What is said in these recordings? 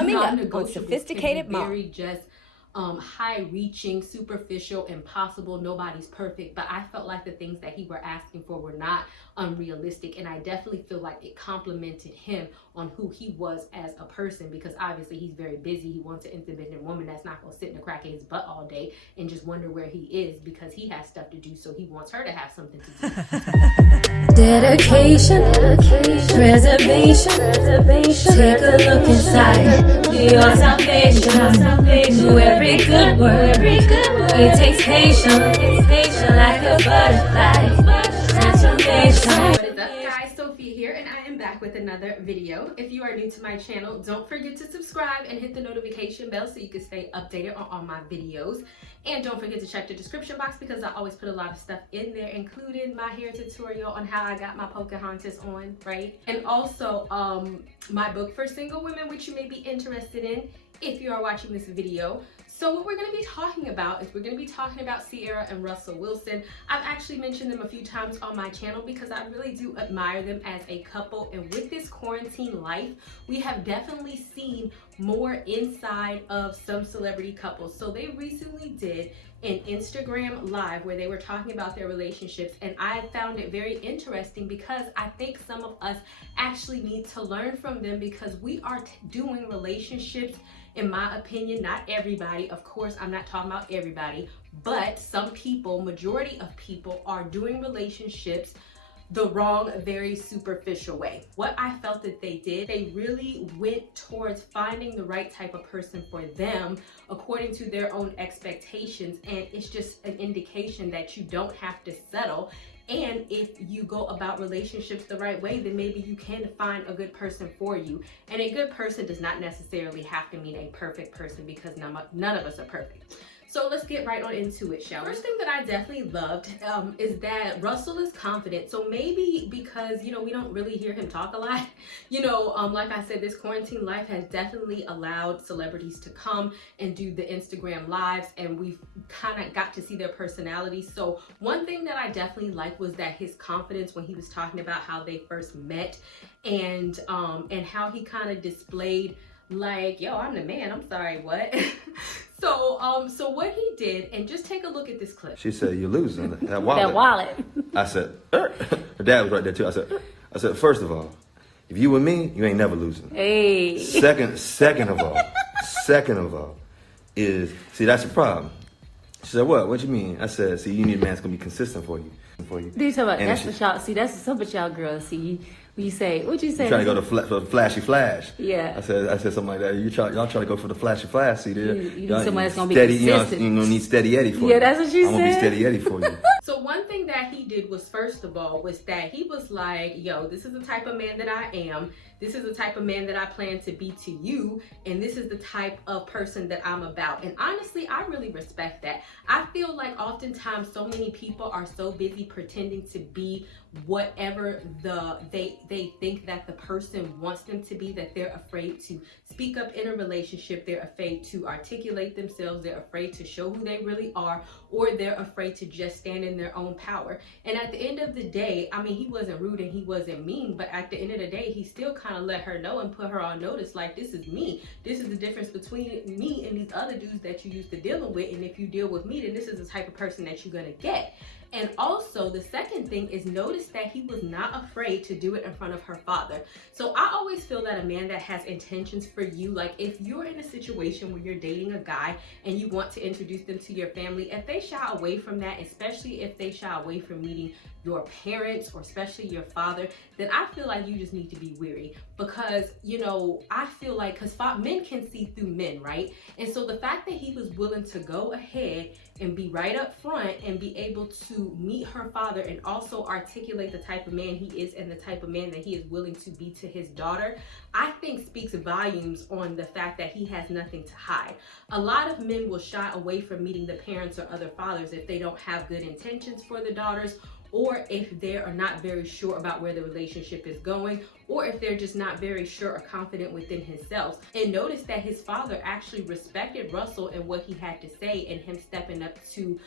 Coming up on Sophisticated Mom. Very just high-reaching, superficial, impossible. Nobody's perfect, but I felt like the things that he were asking for were not unrealistic, and I definitely feel like it complimented him on who he was as a person, because obviously he's very busy. He wants an independent woman that's not going to sit in the crack of his butt all day and just wonder where he is, because he has stuff to do, so he wants her to have something to do. Dedication, preservation, take a look inside your salvation. Do every good work, it takes patience, like a butterfly, transformation. What is up, guys? Sophie here, and I am back with another video. If you are new to my channel, don't forget to subscribe and hit the notification bell so you can stay updated on all my videos. And don't forget to check the description box, because I always put a lot of stuff in there, including my hair tutorial on how I got my Pocahontas on, right? And also my book for single women, which you may be interested in if you are watching this video. So what we're going to be talking about is we're going to be talking about Ciara and Russell Wilson. I've actually mentioned them a few times on my channel because I really do admire them as a couple. And with this quarantine life, we have definitely seen more inside of some celebrity couples. So they recently did an Instagram live where they were talking about their relationships, and I found it very interesting because I think some of us actually need to learn from them, because we are doing relationships, in my opinion, not everybody, of course I'm not talking about everybody, but some people, majority of people, are doing relationships the wrong, very superficial way. What I felt that they did, they really went towards finding the right type of person for them according to their own expectations, and it's just an indication that you don't have to settle. And if you go about relationships the right way, then maybe you can find a good person for you. And a good person does not necessarily have to mean a perfect person, because none of us are perfect. So let's get right on into it, shall we? First thing that I definitely loved is that Russell is confident. So maybe because, you know, we don't really hear him talk a lot, you know, like I said, this quarantine life has definitely allowed celebrities to come and do the Instagram lives, and we've kind of got to see their personalities. So one thing that I definitely liked was that his confidence when he was talking about how they first met, and how he kind of displayed like, yo, I'm the man, I'm sorry, what? So what he did, and just take a look at this clip. She said, "You're losing that wallet." That wallet. I said, Her dad was right there too. I said, first of all, if you with me, you ain't never losing. Hey. Second of all, is, see, that's the problem. She said, what you mean? I said, see, you need a man that's gonna be consistent for you. Do you talk about, that's what y'all see? That's some of y'all girls see. When you say, what'd you say? Trying to go for the flashy flash. Yeah. I said something like that. Y'all try to go for the flashy flash. See, there. You need somebody that's gonna be steady, consistent. You're gonna need steady Eddie for you. Yeah, that's what she said. I'm gonna be steady Eddie for you. So one thing that he did was, first of all, was that he was like, yo, this is the type of man that I am. This is the type of man that I plan to be to you. And this is the type of person that I'm about. And honestly, I really respect that. I feel like oftentimes so many people are so busy pretending to be whatever they think that the person wants them to be, that they're afraid to speak up in a relationship. They're afraid to articulate themselves. They're afraid to show who they really are, or they're afraid to just stand in their own power. And at the end of the day, I mean, he wasn't rude and he wasn't mean, but at the end of the day, he still kind of let her know and put her on notice, like, this is me. This is the difference between me and these other dudes that you used to dealing with. And if you deal with me, then this is the type of person that you're gonna get. And also, the second thing is, notice that he was not afraid to do it in front of her father. So I always feel that a man that has intentions for you, like if you're in a situation where you're dating a guy and you want to introduce them to your family, if they shy away from that, especially if they shy away from meeting your parents or especially your father, then I feel like you just need to be wary. Because, you know, I feel like, because men can see through men, right? And so the fact that he was willing to go ahead and be right up front and be able to meet her father and also articulate the type of man he is and the type of man that he is willing to be to his daughter, I think speaks volumes on the fact that he has nothing to hide. A lot of men will shy away from meeting the parents or other fathers if they don't have good intentions for the daughters, or if they are not very sure about where the relationship is going, or if they're just not very sure or confident within themselves. And notice that his father actually respected Russell and what he had to say, and him stepping up to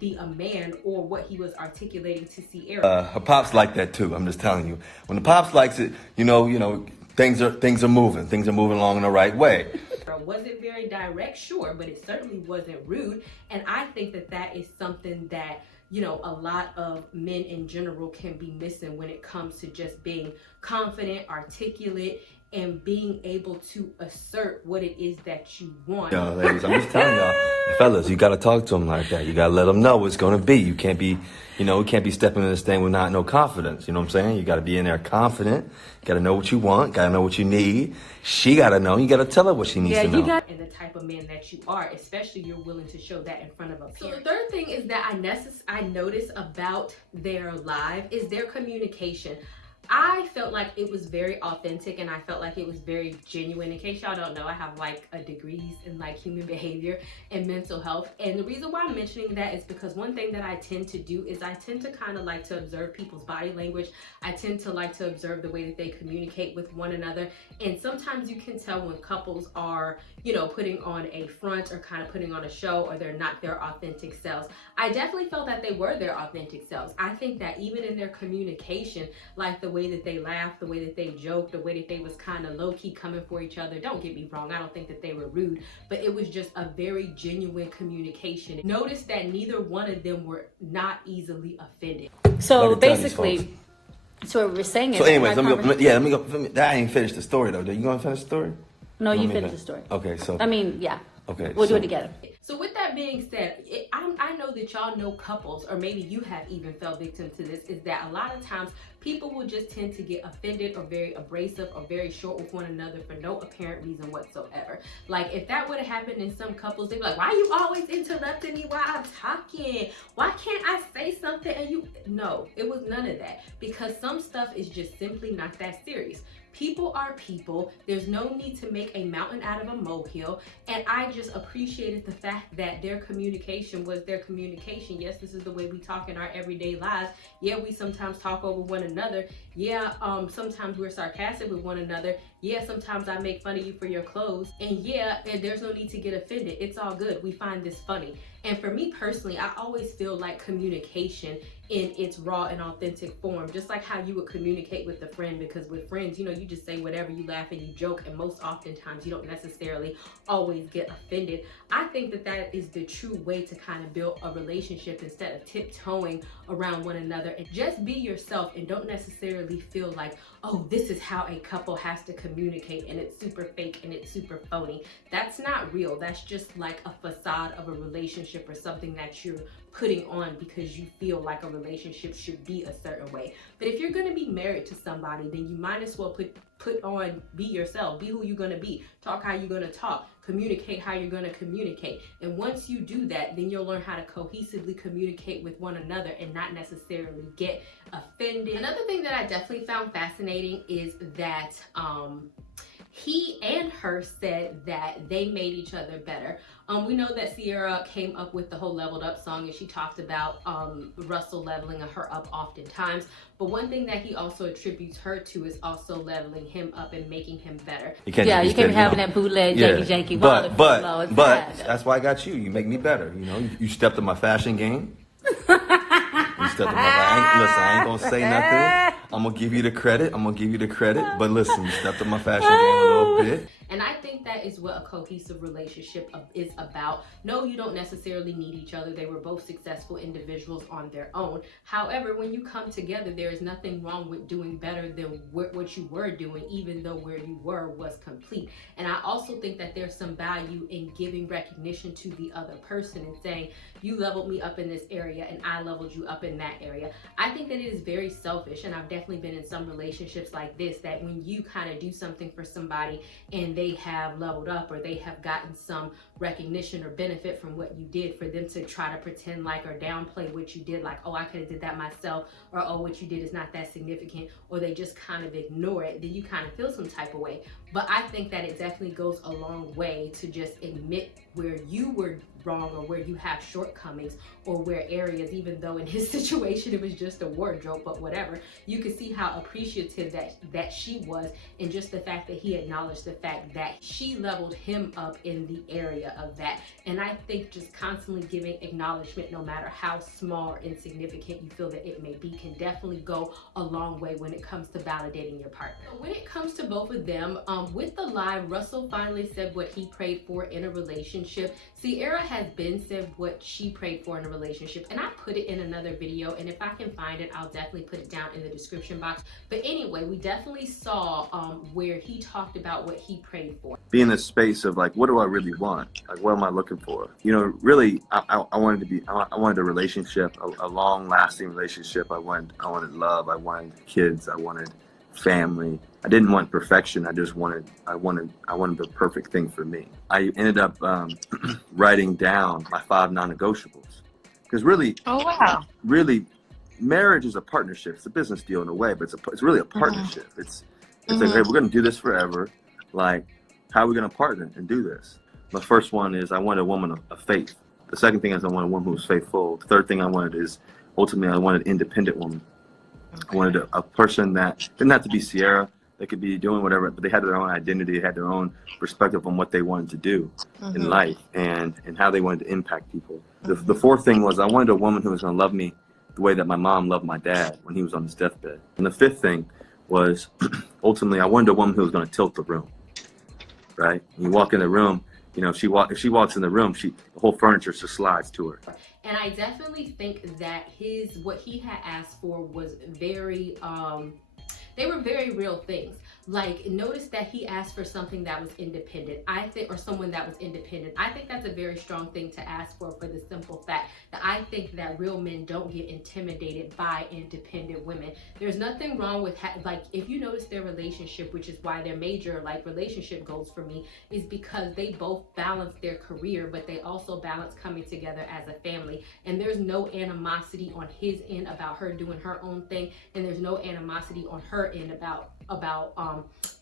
be a man, or what he was articulating to Ciara. Her pops like that too. I'm just telling you. When the pops likes it, you know, things are moving. Things are moving along in the right way. Was it very direct? Sure, but it certainly wasn't rude. And I think that that is something that, you know, a lot of men in general can be missing when it comes to just being confident, articulate, and being able to assert what it is that you want. Yo, ladies, I'm just telling y'all, fellas, you gotta talk to them like that. You gotta let them know what's gonna be. You can't be, you know, we can't be stepping in this thing with no confidence. You know what I'm saying? You gotta be in there confident. You gotta know what you want. Gotta know what you need. She gotta know. You gotta tell her what she needs to know. And the type of man that you are, especially you're willing to show that in front of a parent. So the third thing is that I notice about their live is their communication. I felt like it was very authentic and I felt like it was very genuine. In case y'all don't know, I have like a degrees in like human behavior and mental health. And the reason why I'm mentioning that is because one thing that I tend to do is I tend to kind of like to observe people's body language. I tend to like to observe the way that they communicate with one another. And sometimes you can tell when couples are, you know, putting on a front or kind of putting on a show, or they're not their authentic selves. I definitely felt that they were their authentic selves. I think that even in their communication, like the way that they laughed, the way that they joked, the way that they was kind of low-key coming for each other. Don't get me wrong, I don't think that they were rude, but it was just a very genuine communication. Notice that neither one of them were not easily offended. So basically, so what we're saying is... So anyways, let me go. I ain't finished the story though. You gonna finish the story? No, you finish the story. Okay, so... I mean, yeah. Okay. We'll do it together. So with that being said, I know that y'all know couples, or maybe you have even fell victim to this, is that a lot of times people will just tend to get offended or very abrasive or very short with one another for no apparent reason whatsoever. Like if that would have happened in some couples, they'd be like, why are you always interrupting me while I'm talking? Why can't I say something and you... No, it was none of that, because some stuff is just simply not that serious. People are people. There's no need to make a mountain out of a molehill. And I just appreciated the fact that their communication was their communication. Yes, this is the way we talk in our everyday lives. Yeah, we sometimes talk over one another. Yeah, sometimes we're sarcastic with one another. Yeah, sometimes I make fun of you for your clothes. And yeah, there's no need to get offended. It's all good. We find this funny. And for me personally, I always feel like communication in its raw and authentic form, just like how you would communicate with a friend, because with friends, you know, you just say whatever, you laugh and you joke, and most oftentimes you don't necessarily always get offended. I think that that is the true way to kind of build a relationship instead of tiptoeing around one another. And just be yourself and don't necessarily feel like, oh, this is how a couple has to communicate and it's super fake and it's super phony. That's not real. That's just like a facade of a relationship or something that you're putting on because you feel like a relationship should be a certain way. But if you're going to be married to somebody, then you might as well put on, be yourself, be who you're going to be, talk how you're going to talk, communicate how you're going to communicate. And once you do that, then you'll learn how to cohesively communicate with one another and not necessarily get offended. Another thing that I definitely found fascinating is that he and her said that they made each other better. We know that Ciara came up with the whole Leveled Up song, and she talked about Russell leveling her up oftentimes. But one thing that he also attributes her to is also leveling him up and making him better. You can't be having that bootleg janky but that's why I got you. You make me better. You know, you stepped up my fashion game. You stepped up my... Listen, I ain't gonna say nothing. I'm gonna give you the credit. But listen, you stepped up my fashion game a little bit. And I think that is what a cohesive relationship is about. No, you don't necessarily need each other. They were both successful individuals on their own. However, when you come together, there is nothing wrong with doing better than what you were doing, even though where you were was complete. And I also think that there's some value in giving recognition to the other person and saying, you leveled me up in this area and I leveled you up in that area. I think that it is very selfish, and I've definitely been in some relationships like this, that when you kind of do something for somebody and they have leveled up or they have gotten some recognition or benefit from what you did, for them to try to pretend like or downplay what you did, like, oh, I could have did that myself, or oh, what you did is not that significant, or they just kind of ignore it, then you kind of feel some type of way. But I think that it definitely goes a long way to just admit where you were wrong or where you have shortcomings or where areas, even though in his situation it was just a wardrobe, but whatever, you could see how appreciative that she was, and just the fact that he acknowledged the fact that she leveled him up in the area of that. And I think just constantly giving acknowledgement, no matter how small or insignificant you feel that it may be, can definitely go a long way when it comes to validating your partner. When it comes to both of them, with the live, Russell finally said what he prayed for in a relationship. Ciara has been said what she prayed for in a relationship, and I put it in another video, and if I can find it, I'll definitely put it down in the description box. But anyway, we definitely saw where he talked about what he prayed for. Be in this space of like, what do I really want? Like, what am I looking for? You know, really, I wanted a relationship, a long-lasting relationship. I wanted love. I wanted kids. I wanted family. I didn't want perfection. I wanted the perfect thing for me. I ended up writing down my 5 non-negotiables, because really, really, marriage is a partnership. It's a business deal in a way, but it's really a partnership. It's like, hey, we're going to do this forever. Like, how are we going to partner and do this? The first one is I wanted a woman of faith. The second thing is I wanted a woman who was faithful. The third thing I wanted is ultimately I wanted an independent woman. I wanted a person that didn't have to be Ciara. They could be doing whatever, but they had their own identity. They had their own perspective on what they wanted to do in life and how they wanted to impact people. The fourth thing was I wanted a woman who was going to love me the way that my mom loved my dad when he was on his deathbed. And the fifth thing was ultimately I wanted a woman who was going to tilt the room. Right? You walk in the room, you know, if she walks in the room, the whole furniture just slides to her. And I definitely think that what he had asked for was very they were very real things. Like, notice that he asked for something that was independent, I think, or someone that was independent. I think that's a very strong thing to ask for the simple fact that I think that real men don't get intimidated by independent women. There's nothing wrong with, like, if you notice their relationship, which is why their major, like, relationship goals for me is because they both balance their career, but they also balance coming together as a family. And there's no animosity on his end about her doing her own thing, and there's no animosity on her end about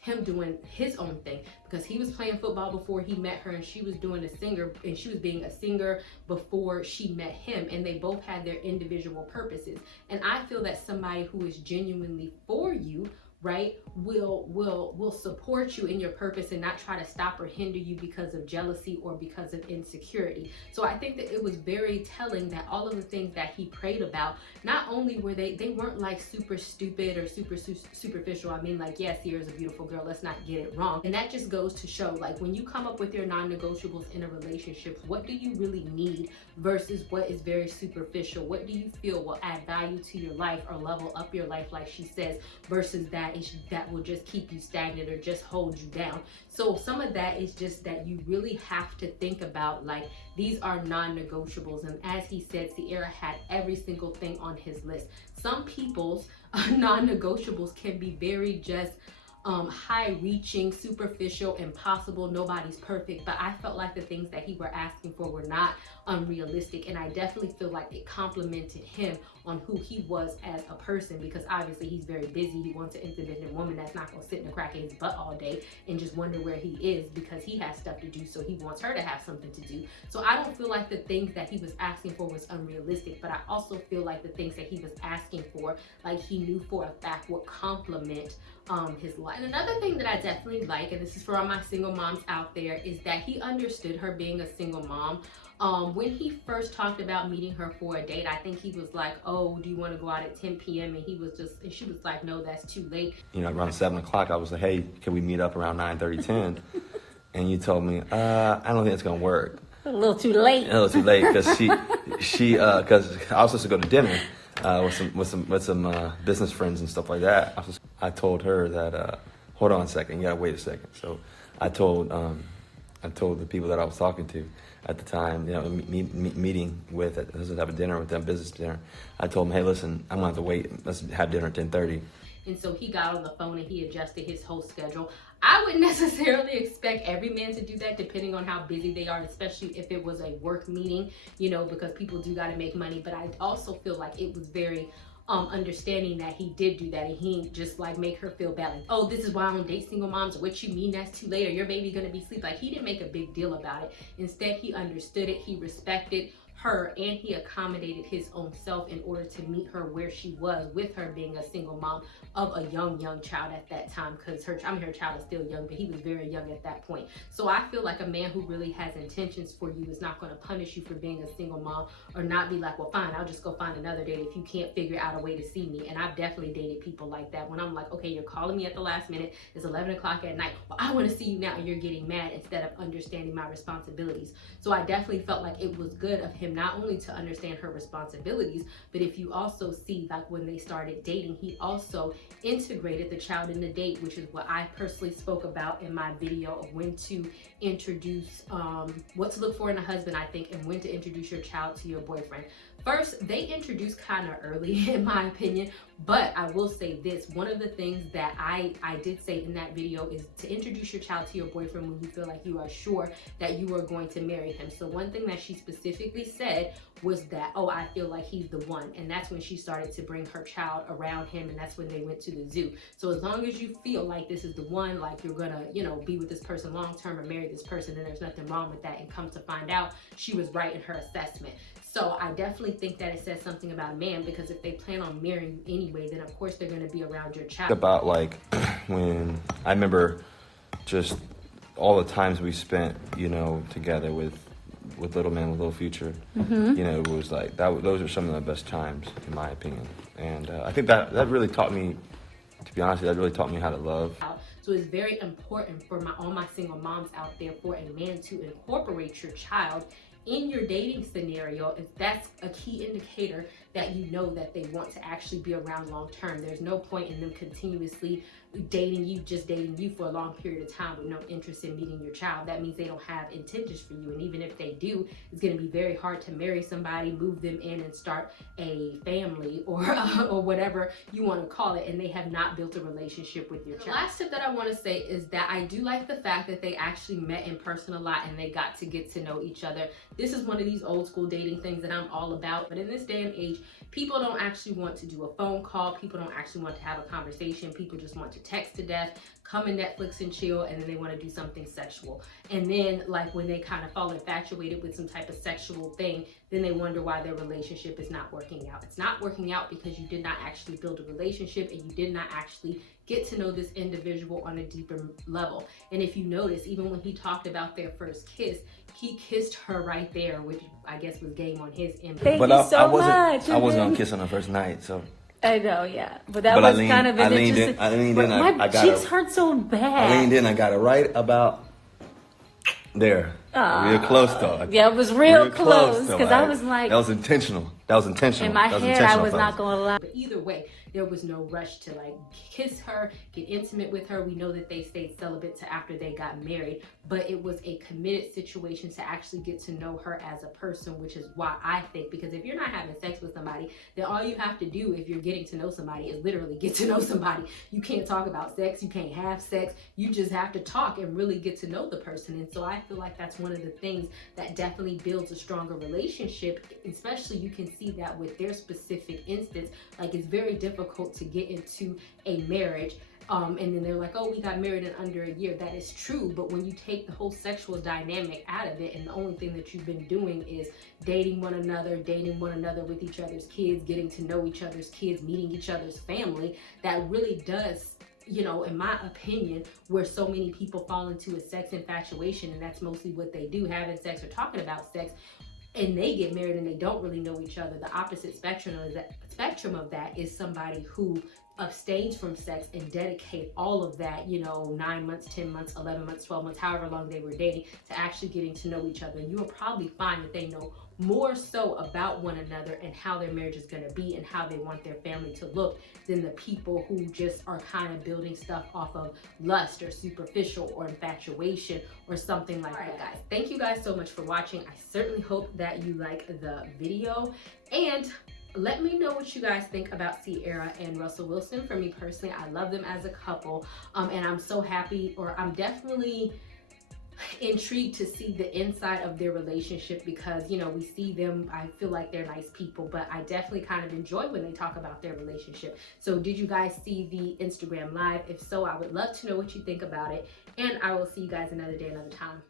him doing his own thing, because he was playing football before he met her, and she was being a singer before she met him, and they both had their individual purposes. And I feel that somebody who is genuinely for you, right, will support you in your purpose and not try to stop or hinder you because of jealousy or because of insecurity. So I think that it was very telling that all of the things that he prayed about, not only were they weren't like super stupid or super superficial. I mean, like, yes, Ciara's a beautiful girl, let's not get it wrong. And that just goes to show, like, when you come up with your non-negotiables in a relationship, what do you really need versus what is very superficial? What do you feel will add value to your life or level up your life, like she says, versus that will just keep you stagnant or just hold you down. So some of that is just that you really have to think about, like, these are non-negotiables. And as he said, Ciara had every single thing on his list. Some people's non-negotiables can be very just high-reaching, superficial, impossible, nobody's perfect, but I felt like the things that he were asking for were not unrealistic, and I definitely feel like it complimented him on who he was as a person, because obviously he's very busy. He wants an independent woman that's not going to sit in the crack of his butt all day and just wonder where he is, because he has stuff to do, so he wants her to have something to do. So I don't feel like the things that he was asking for was unrealistic, but I also feel like the things that he was asking for, like, he knew for a fact would complement his life. And another thing that I definitely like, and this is for all my single moms out there, is that he understood her being a single mom. When he first talked about meeting her for a date, I think he was like, oh, do you want to go out at 10 p.m? And she was like, no, that's too late. You know, around 7 o'clock, I was like, hey, can we meet up around 9:30, 10? And you told me, I don't think it's going to work. A little too late. A little too late, because because I was supposed to go to dinner with some business friends and stuff like that. I told her that, hold on a second, you gotta wait a second. So I told the people that I was talking to at the time, you know, meeting with, let's have a dinner with them, business dinner. I told them, hey, listen, I'm gonna have to wait. Let's have dinner at 10:30. And so he got on the phone and he adjusted his whole schedule. I wouldn't necessarily expect every man to do that, depending on how busy they are, especially if it was a work meeting, you know, because people do got to make money. But I also feel like it was very understanding that he did do that, and he didn't just like make her feel bad, like, oh, this is why I don't date single moms, or what you mean that's too late, or your baby gonna be asleep. Like, he didn't make a big deal about it. Instead, he understood it, he respected her, and he accommodated his own self in order to meet her where she was, with her being a single mom of a young child at that time, because her child is still young, but he was very young at that point. So I feel like a man who really has intentions for you is not going to punish you for being a single mom, or not be like, well, fine, I'll just go find another date if you can't figure out a way to see me. And I've definitely dated people like that, when I'm like, okay, you're calling me at the last minute, it's 11 o'clock at night, well, I want to see you now, and you're getting mad instead of understanding my responsibilities. So I definitely felt like it was good of him not only to understand her responsibilities, but if you also see, like, when they started dating, he also integrated the child in the date, which is what I personally spoke about in my video of when to introduce, what to look for in a husband, I think, and when to introduce your child to your boyfriend. First, they introduced kind of early in my opinion, but I will say this, one of the things that I did say in that video is to introduce your child to your boyfriend when you feel like you are sure that you are going to marry him. So one thing that she specifically said was that, oh, I feel like he's the one. And that's when she started to bring her child around him, and that's when they went to the zoo. So as long as you feel like this is the one, like you're gonna, you know, be with this person long term or marry this person, then there's nothing wrong with that. And come to find out, she was right in her assessment. So I definitely think that it says something about a man, because if they plan on marrying you anyway, then of course they're going to be around your child. About like when I remember just all the times we spent, you know, together with Little Man with Little Future. You know, it was like those are some of the best times in my opinion. And I think that really taught me, to be honest, that really taught me how to love. So it's very important for all my single moms out there, for a man to incorporate your child in your dating scenario. If that's a key indicator that you know that they want to actually be around long term. There's no point in them continuously dating you for a long period of time with no interest in meeting your child. That means they don't have intentions for you. And even if they do, it's going to be very hard to marry somebody, move them in, and start a family or whatever you want to call it, and they have not built a relationship with your child. The last tip that I want to say is that I do like the fact that they actually met in person a lot and they got to get to know each other. This is one of these old school dating things that I'm all about. But in this day and age, people don't actually want to do a phone call. People don't actually want to have a conversation. People just want to text to death, come and Netflix and chill, and then they want to do something sexual. And then, like, when they kind of fall infatuated with some type of sexual thing, then they wonder why their relationship is not working out. It's not working out because you did not actually build a relationship, and you did not actually get to know this individual on a deeper level. And if you notice, even when he talked about their first kiss, he kissed her right there, which I guess was game on his end. Thank you so much. I wasn't on kiss on the first night, so. I know, yeah. But that was kind of an interesting. I leaned in. My cheeks hurt so bad. I leaned in. I got it right about there. Real close though. Yeah, it was real close because I was like, that was intentional. That was intentional. In my head, I was not going to lie. But either way, there was no rush to like kiss her, get intimate with her. We know that they stayed celibate to after they got married, but it was a committed situation to actually get to know her as a person, which is why I think, because if you're not having sex with somebody, then all you have to do if you're getting to know somebody is literally get to know somebody. You can't talk about sex, you can't have sex, you just have to talk and really get to know the person. And so I feel like that's one of the things that definitely builds a stronger relationship, especially you can see that with their specific instance. Like, it's very difficult to get into a marriage and then they're like, oh, we got married in under a year. That is true, but when you take the whole sexual dynamic out of it, and the only thing that you've been doing is dating one another with each other's kids, getting to know each other's kids, meeting each other's family, that really does, you know, in my opinion, where so many people fall into a sex infatuation, and that's mostly what they do, having sex or talking about sex, and they get married and they don't really know each other. The opposite spectrum of that is somebody who abstains from sex and dedicate all of that, you know, 9 months, 10 months, 11 months, 12 months, however long they were dating, to actually getting to know each other. And you will probably find that they know more so about one another and how their marriage is going to be and how they want their family to look than the people who just are kind of building stuff off of lust or superficial or infatuation or something like that. Guys, thank you guys so much for watching. I certainly hope that you like the video, and let me know what you guys think about Ciara and Russell Wilson. For me personally, I love them as a couple, and I'm so happy, or I'm definitely intrigued to see the inside of their relationship because, you know, we see them, I feel like they're nice people, but I definitely kind of enjoy when they talk about their relationship. So did you guys see the Instagram live? If so, I would love to know what you think about it, and I will see you guys another day, another time.